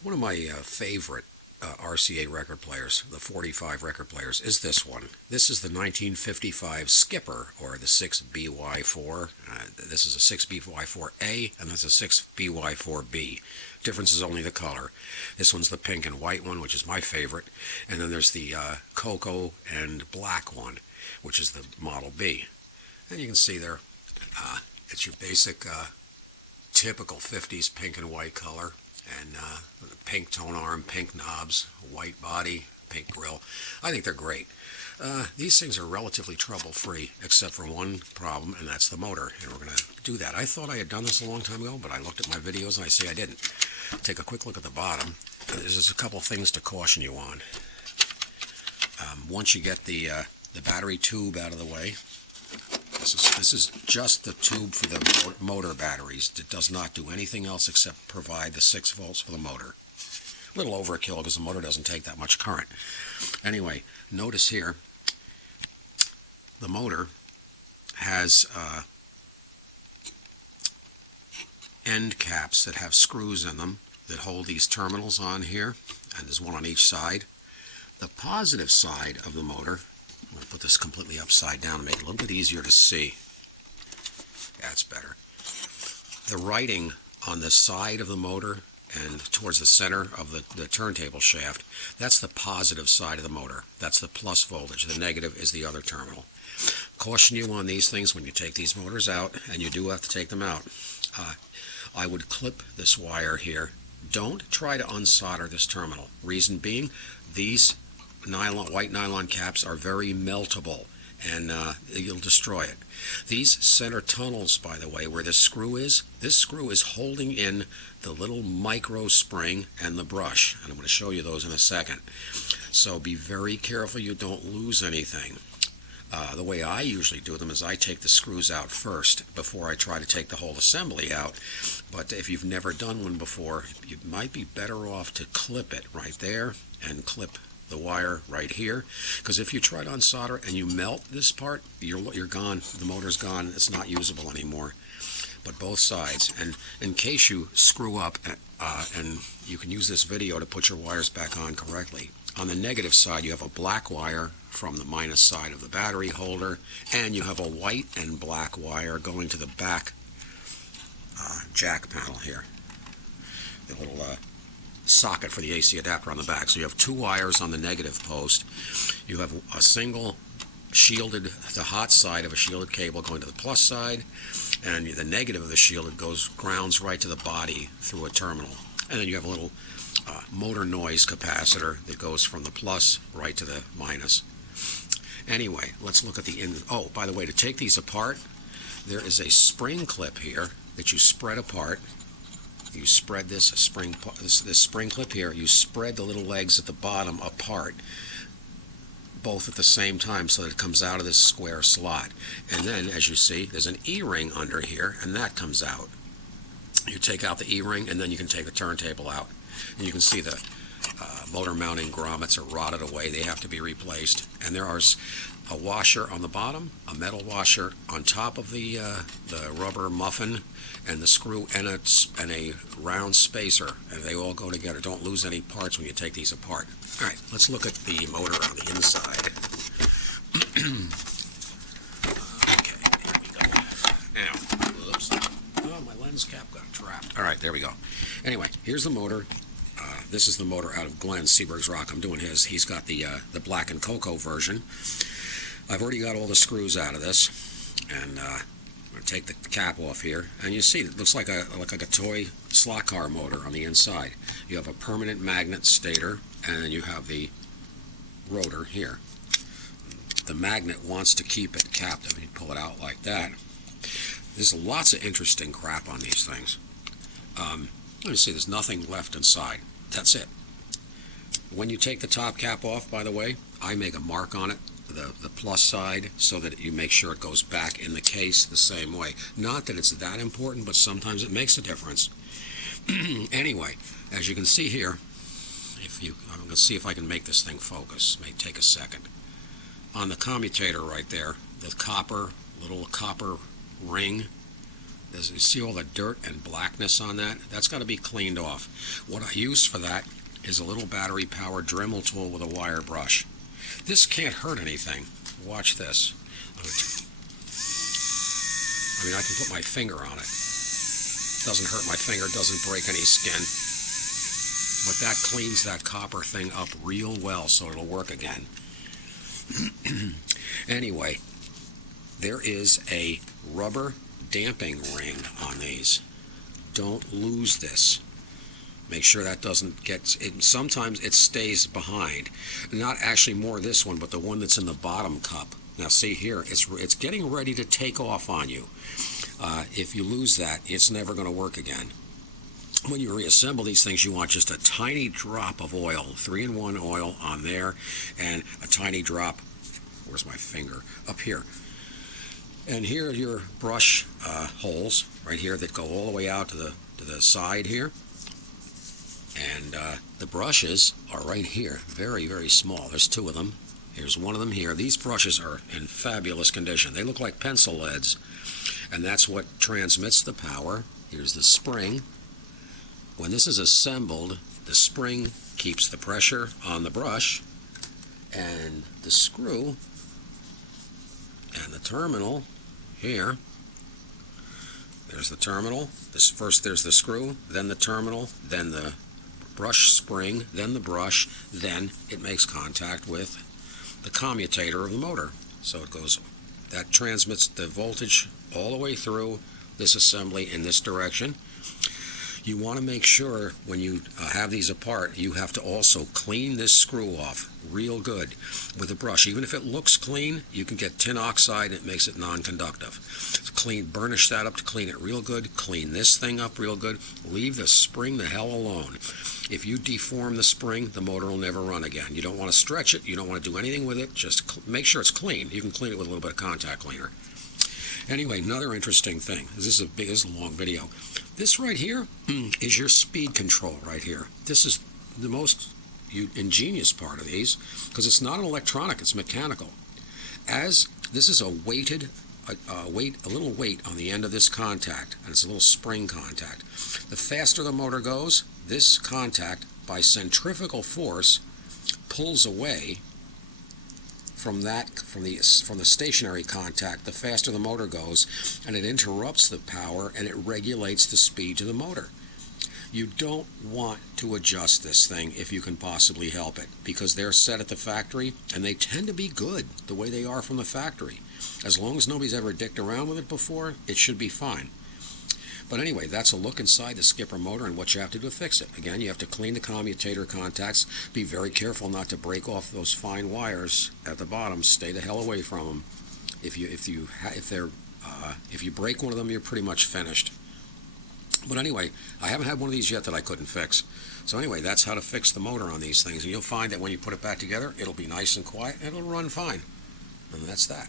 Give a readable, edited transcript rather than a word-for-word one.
One of my favorite RCA record players, the 45 record players, is this one. This is the 1955 Skipper, or the 6BY4. This is a 6BY4A, and this is a 6BY4B. Difference is only the color. This one's the pink and white one, which is my favorite. And then there's the cocoa and black one, which is the Model B. And you can see there, it's your basic, typical 50s pink and white color. And pink tone arm, pink knobs, white body, pink grill. I think they're great. These things are relatively trouble-free, except for one problem, and that's the motor. And we're going to do that. I thought I had done this a long time ago, but I looked at my videos and I see I didn't. Take a quick look at the bottom. There's just a couple things to caution you on. Once you get the battery tube out of the way, this is just the tube for the motor batteries. It does not do anything else except provide the 6 volts for the motor. A little overkill because the motor doesn't take that much current. Anyway, notice here, the motor has end caps that have screws in them that hold these terminals on here, and there's one on each side. The positive side of the motor, I'm going to put this completely upside down to make it a little bit easier to see. That's better. The writing on the side of the motor and towards the center of the turntable shaft, that's the positive side of the motor. That's the plus voltage. The negative is the other terminal. Caution you on these things when you take these motors out, and you do have to take them out. I would clip this wire here. Don't try to unsolder this terminal. Reason being, these white nylon caps are very meltable, and you'll destroy it. These center tunnels, by the way, where this screw is holding in the little micro spring and the brush, and I'm going to show you those in a second. So be very careful you don't lose anything. The way I usually do them is I take the screws out first before I try to take the whole assembly out. But if you've never done one before, you might be better off to clip it right there and clip the wire right here, because if you try to unsolder and you melt this part, you're gone. The motor's gone. It's not usable anymore. But both sides, and in case you screw up, and you can use this video to put your wires back on correctly. On the negative side, you have a black wire from the minus side of the battery holder, and you have a white and black wire going to the back jack panel here. The little socket for the AC adapter on the back. So you have 2 wires on the negative post. You have a single shielded, the hot side of a shielded cable going to the plus side, and the negative of the shielded grounds right to the body through a terminal. And then you have a little motor noise capacitor that goes from the plus right to the minus. Anyway, let's look at the oh, by the way, to take these apart, there is a spring clip here that you spread apart. You spread this spring clip here, you spread the little legs at the bottom apart, both at the same time, so that it comes out of this square slot. And then, as you see, there's an E-ring under here, and that comes out. You take out the E-ring, and then you can take the turntable out. And you can see the motor mounting grommets are rotted away. They have to be replaced. And there is a washer on the bottom, a metal washer on top of the rubber muffin, and the screw and a round spacer, and they all go together. Don't lose any parts when you take these apart. All right, let's look at the motor on the inside. Okay, here we go. Now, whoops. Oh, my lens cap got trapped. All right, there we go. Anyway, here's the motor. This is the motor out of Glenn Seberg's Rock. I'm doing his. He's got the black and cocoa version. I've already got all the screws out of this, and I'm going to take the cap off here, and you see it looks like a toy slot car motor on the inside. You have a permanent magnet stator, and then you have the rotor here. The magnet wants to keep it captive. You pull it out like that. There's lots of interesting crap on these things. Let me see, there's nothing left inside. That's it. When you take the top cap off, by the way, I make a mark on it, the plus side, so that you make sure it goes back in the case the same way. Not that it's that important, but sometimes it makes a difference. Anyway, as you can see here, I'm going to see if I can make this thing focus. It may take a second. On the commutator right there, the little copper ring You see all the dirt and blackness on that? That's got to be cleaned off. What I use for that is a little battery-powered Dremel tool with a wire brush. This can't hurt anything. Watch this. I mean, I can put my finger on it. Doesn't hurt my finger, doesn't break any skin. But that cleans that copper thing up real well so it'll work again. Anyway, there is a rubber damping ring on these. Don't lose this. Make sure that doesn't get it. Sometimes it stays behind. Not actually more this one, but the one that's in the bottom cup. Now see here, it's getting ready to take off on you. If you lose that, it's never going to work again. When you reassemble these things, you want just a tiny drop of oil, 3-in-1 oil on there, and a tiny drop, where's my finger, up here. And here are your brush holes right here that go all the way out to the side here. And the brushes are right here, very, very small. There's 2 of them. Here's one of them here. These brushes are in fabulous condition. They look like pencil leads, and that's what transmits the power. Here's the spring. When this is assembled, the spring keeps the pressure on the brush, and the screw and the terminal here. There's the terminal. First there's the screw, then the terminal, then the brush spring, then the brush, then it makes contact with the commutator of the motor. So it goes, that transmits the voltage all the way through this assembly in this direction. You want to make sure when you have these apart, you have to also clean this screw off real good with a brush. Even if it looks clean, you can get tin oxide and it makes it non-conductive. Burnish that up to clean it real good. Clean this thing up real good. Leave the spring the hell alone. If you deform the spring, the motor will never run again. You don't want to stretch it. You don't want to do anything with it. Just make sure it's clean. You can clean it with a little bit of contact cleaner. Anyway, another interesting thing. This is a long video. This right here is your speed control right here. This is the most ingenious part of these because it's not an electronic, it's mechanical. As this is a weighted, a little weight on the end of this contact, and it's a little spring contact. The faster the motor goes, this contact, by centrifugal force, pulls away from the stationary contact. The faster the motor goes, and it interrupts the power and it regulates the speed to the motor. You don't want to adjust this thing if you can possibly help it, because they're set at the factory and they tend to be good the way they are from the factory. As long as nobody's ever dicked around with it before, it should be fine. But anyway, that's a look inside the skipper motor and what you have to do to fix it. Again, you have to clean the commutator contacts. Be very careful not to break off those fine wires at the bottom. Stay the hell away from them. If you break one of them, you're pretty much finished. But anyway, I haven't had one of these yet that I couldn't fix. So anyway, that's how to fix the motor on these things. And you'll find that when you put it back together, it'll be nice and quiet and it'll run fine. And that's that.